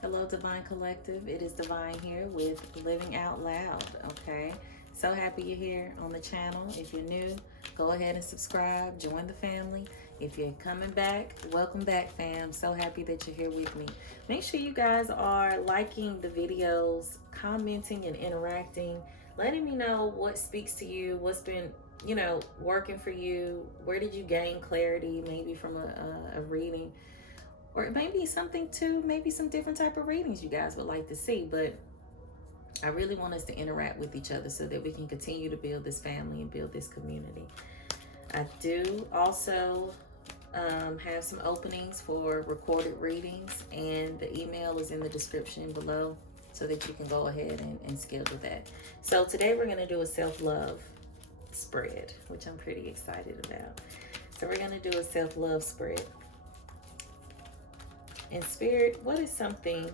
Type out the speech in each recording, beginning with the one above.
Hello, Divine Collective. It is Divine here with Living Out Loud. Okay, so happy you're here on the channel. If you're new, go ahead and subscribe, join the family. If you're coming back, welcome back, fam. So happy that you're here with me. Make sure you guys are liking the videos, commenting, and interacting, letting me know what speaks to you, what's been working for you. Where did you gain clarity, maybe from a reading? Or it may be something too, maybe some different type of readings you guys would like to see. But I really want us to interact with each other so that we can continue to build this family and build this community. I do also have some openings for recorded readings, and the email is in the description below so that you can go ahead and schedule that. So today we're going to do a self-love spread, which I'm pretty excited about. So we're going to do a self-love spread. In spirit, what is something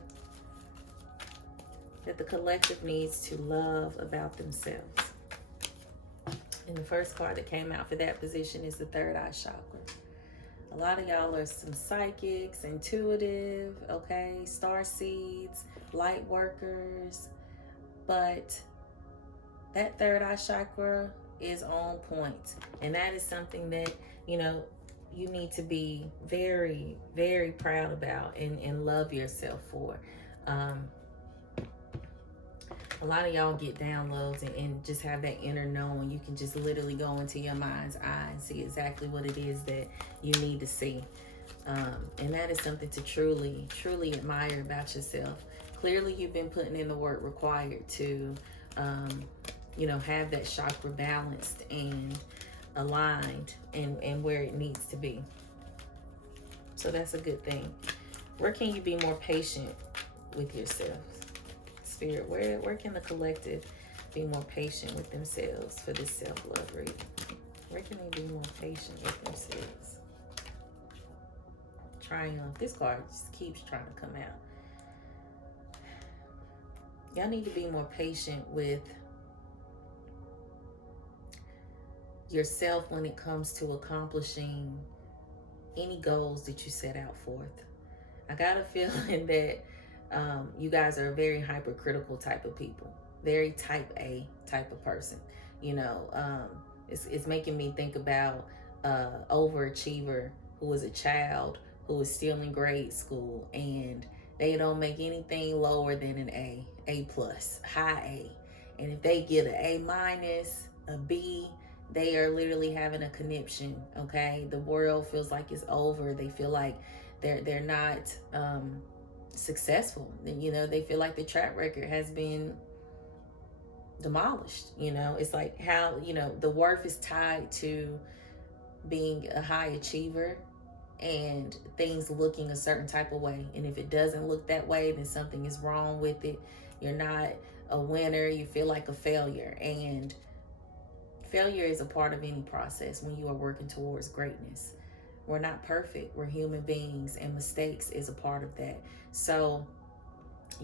that the collective needs to love about themselves? And the first card that came out for that position is the third eye chakra. A lot of y'all are some psychics, intuitive, okay, star seeds, light workers, but that third eye chakra is on point. And that is something that, you need to be very, very proud about and love yourself for. A lot of y'all get downloads and just have that inner knowing. You can just literally go into your mind's eye and see exactly what it is that you need to see. And that is something to truly, truly admire about yourself. Clearly, you've been putting in the work required to, have that chakra balanced and aligned and where it needs to be. So that's a good thing. Where can you be more patient with yourself? Spirit, where can the collective be more patient with themselves for this self-love reading? Where can they be more patient with themselves? Triumph. This card just keeps trying to come out. Y'all need to be more patient with yourself when it comes to accomplishing any goals that you set out forth. I got a feeling that you guys are a very hypercritical type of people, very type A type of person. It's making me think about overachiever who was a child who was still in grade school, and they don't make anything lower than an A plus, high A. And if they get an A minus, a B, they are literally having a conniption. Okay, the world feels like it's over. They feel like they're not successful. They feel like the track record has been demolished. It's like how the worth is tied to being a high achiever and things looking a certain type of way. And if it doesn't look that way, then something is wrong with it. You're not a winner. You feel like a failure. And failure is a part of any process when you are working towards greatness. We're not perfect. We're human beings, and mistakes is a part of that. So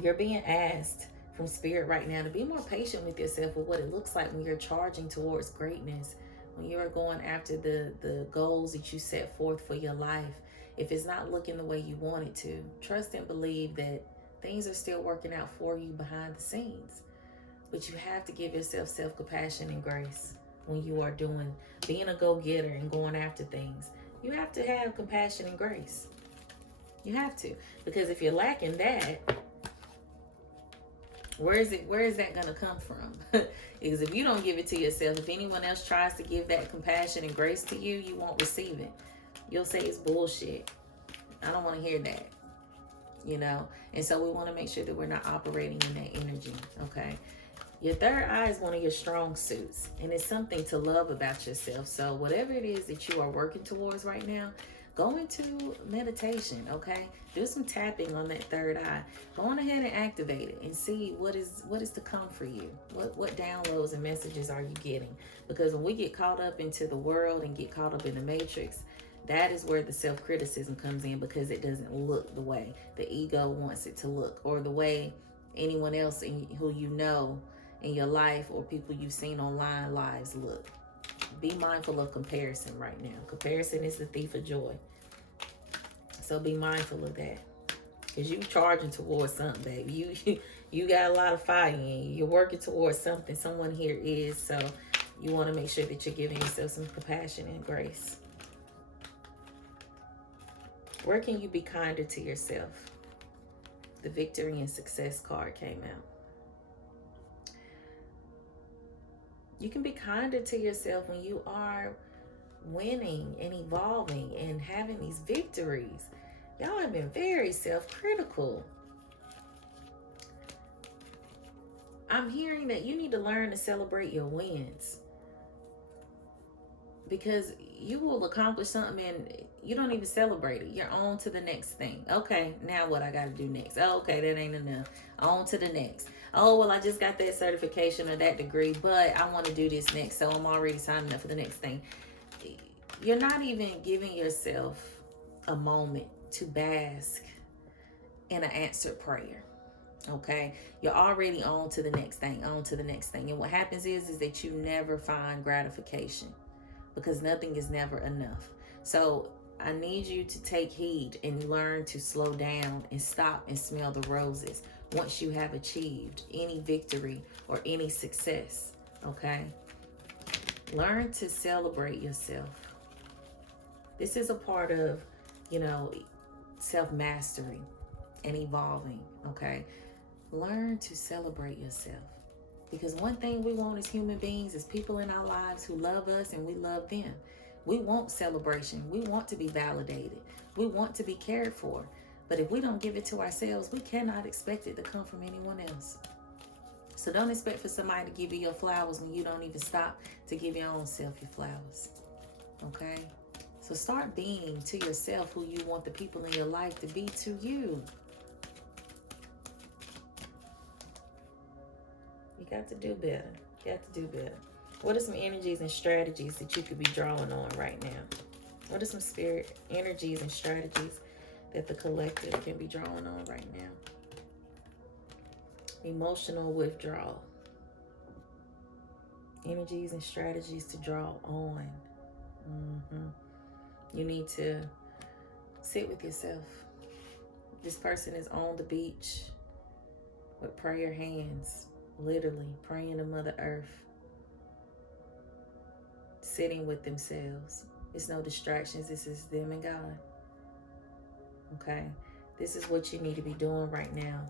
you're being asked from spirit right now to be more patient with yourself with what it looks like when you're charging towards greatness, when you're going after the goals that you set forth for your life. If it's not looking the way you want it to, trust and believe that things are still working out for you behind the scenes. But you have to give yourself self-compassion and grace when you are being a go-getter and going after things. You have to have compassion and grace. You have to. Because if you're lacking that, where is that going to come from? Because if you don't give it to yourself, if anyone else tries to give that compassion and grace to you, you won't receive it. You'll say it's bullshit. I don't want to hear that. And so we want to make sure that we're not operating in that energy. Okay. Your third eye is one of your strong suits, and it's something to love about yourself. So whatever it is that you are working towards right now, go into meditation, okay? Do some tapping on that third eye. Go on ahead and activate it and see what is to come for you. What downloads and messages are you getting? Because when we get caught up into the world and get caught up in the matrix, that is where the self-criticism comes in, because it doesn't look the way the ego wants it to look, or the way anyone else who in your life or people you've seen online lives look. Be mindful of comparison right now. Comparison is the thief of joy. So be mindful of that. Because you charging towards something, baby. You got a lot of fire in you. You're working towards something. Someone here is. So you want to make sure that you're giving yourself some compassion and grace. Where can you be kinder to yourself? The victory and success card came out. You can be kinder to yourself when you are winning and evolving and having these victories. Y'all have been very self-critical. I'm hearing that you need to learn to celebrate your wins, because you will accomplish something and you don't even celebrate it. You're on to the next thing. Okay, now what I got to do next? Oh, okay, that ain't enough. On to the next. Oh, well, I just got that certification or that degree, but I want to do this next, so I'm already signing up for the next thing. You're not even giving yourself a moment to bask in an answered prayer. Okay, you're already on to the next thing, on to the next thing. And what happens is that you never find gratification, because nothing is never enough. So I need you to take heed and learn to slow down and stop and smell the roses once you have achieved any victory or any success. Okay, learn to celebrate yourself. This is a part of, self-mastery and evolving. Okay, learn to celebrate yourself. Because one thing we want as human beings is people in our lives who love us and we love them. We want celebration. We want to be validated. We want to be cared for. But if we don't give it to ourselves, we cannot expect it to come from anyone else. So don't expect for somebody to give you your flowers when you don't even stop to give your own self your flowers. Okay? So start being to yourself who you want the people in your life to be to you. You got to do better. You got to do better. What are some energies and strategies that you could be drawing on right now? What are some spirit energies and strategies that the collective can be drawing on right now? Emotional withdrawal. Energies and strategies to draw on. You need to sit with yourself. This person is on the beach with prayer hands, literally praying to Mother Earth, sitting with themselves. It's no distractions. This is them and God. Okay? This is what you need to be doing right now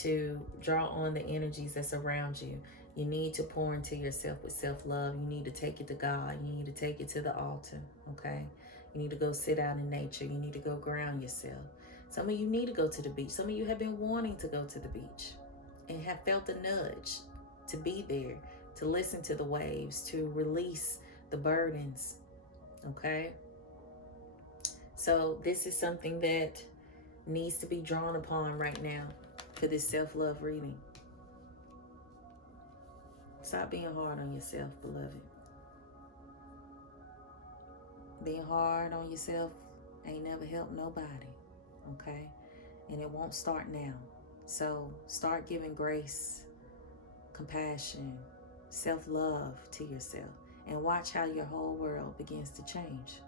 to draw on the energies that's around you. You need to pour into yourself with self-love. You need to take it to God. You need to take it to the altar. Okay? You need to go sit out in nature. You need to go ground yourself. Some of you need to go to the beach. Some of you have been wanting to go to the beach and have felt a nudge to be there, to listen to the waves, to release the burdens. Okay? So this is something that needs to be drawn upon right now for this self-love reading. Stop being hard on yourself, beloved. Being hard on yourself ain't never helped nobody. Okay? And it won't start now. So start giving grace, compassion, self-love to yourself, and watch how your whole world begins to change.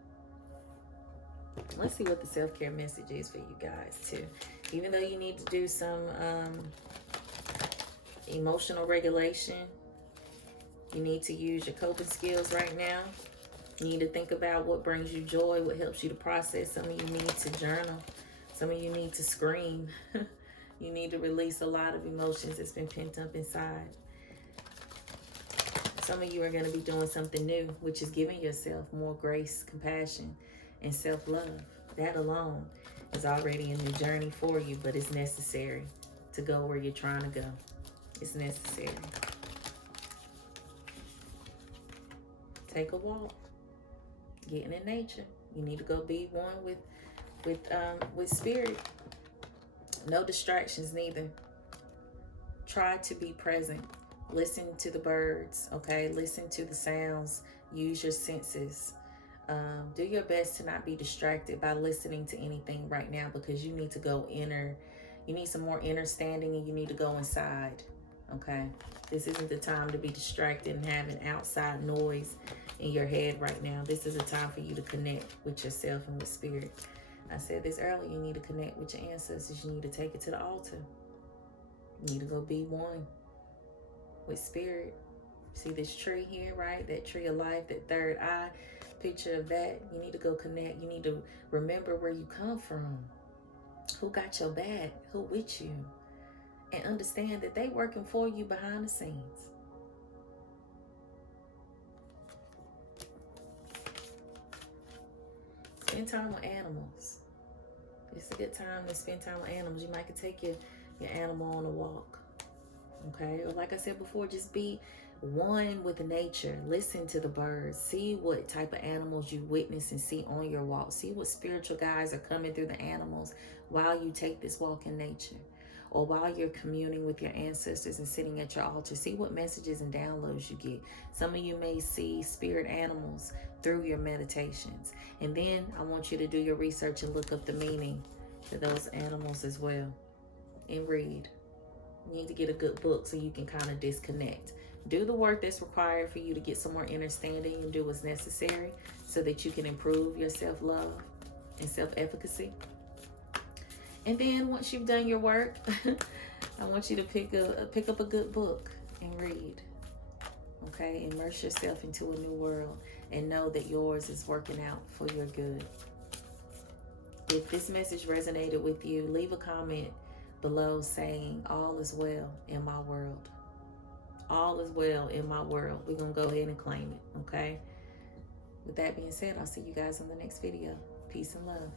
Let's see what the self-care message is for you guys too. Even though you need to do some emotional regulation, you need to use your coping skills right now. You need to think about what brings you joy, what helps you to process. Some of you need to journal. Some of you need to scream. You need to release a lot of emotions that's been pent up inside. Some of you are going to be doing something new, which is giving yourself more grace, compassion, and self-love. That alone is already in the journey for you, but it's necessary to go where you're trying to go. It's necessary. Take a walk. Getting in nature. You need to go be one with spirit. No distractions neither. Try to be present. Listen to the birds, okay? Listen to the sounds. Use your senses. Do your best to not be distracted by listening to anything right now, because you need to go inner. You need some more inner standing, and you need to go inside, okay? This isn't the time to be distracted and having outside noise in your head right now. This is a time for you to connect with yourself and with spirit. I said this earlier, you need to connect with your ancestors. You need to take it to the altar. You need to go be one with spirit. See this tree here, right? That tree of life, that third eye, picture of that. You need to go connect. You need to remember where you come from. Who got your back? Who with you? And understand that they working for you behind the scenes. Spend time with animals. It's a good time to spend time with animals. You might could take your animal on a walk. Okay? Or like I said before, just be one with nature. Listen to the birds. See what type of animals you witness and see on your walk. See what spiritual guides are coming through the animals while you take this walk in nature. Or while you're communing with your ancestors and sitting at your altar. See what messages and downloads you get. Some of you may see spirit animals through your meditations. And then I want you to do your research and look up the meaning to those animals as well. And read. You need to get a good book so you can kind of disconnect. Do the work that's required for you to get some more understanding and do what's necessary so that you can improve your self-love and self-efficacy. And then once you've done your work, I want you to pick up a good book and read. Okay? Immerse yourself into a new world and know that yours is working out for your good. If this message resonated with you, leave a comment below saying all is well in my world. All is well in my world. We're going to go ahead and claim it. Okay? With that being said, I'll see you guys in the next video. Peace and love.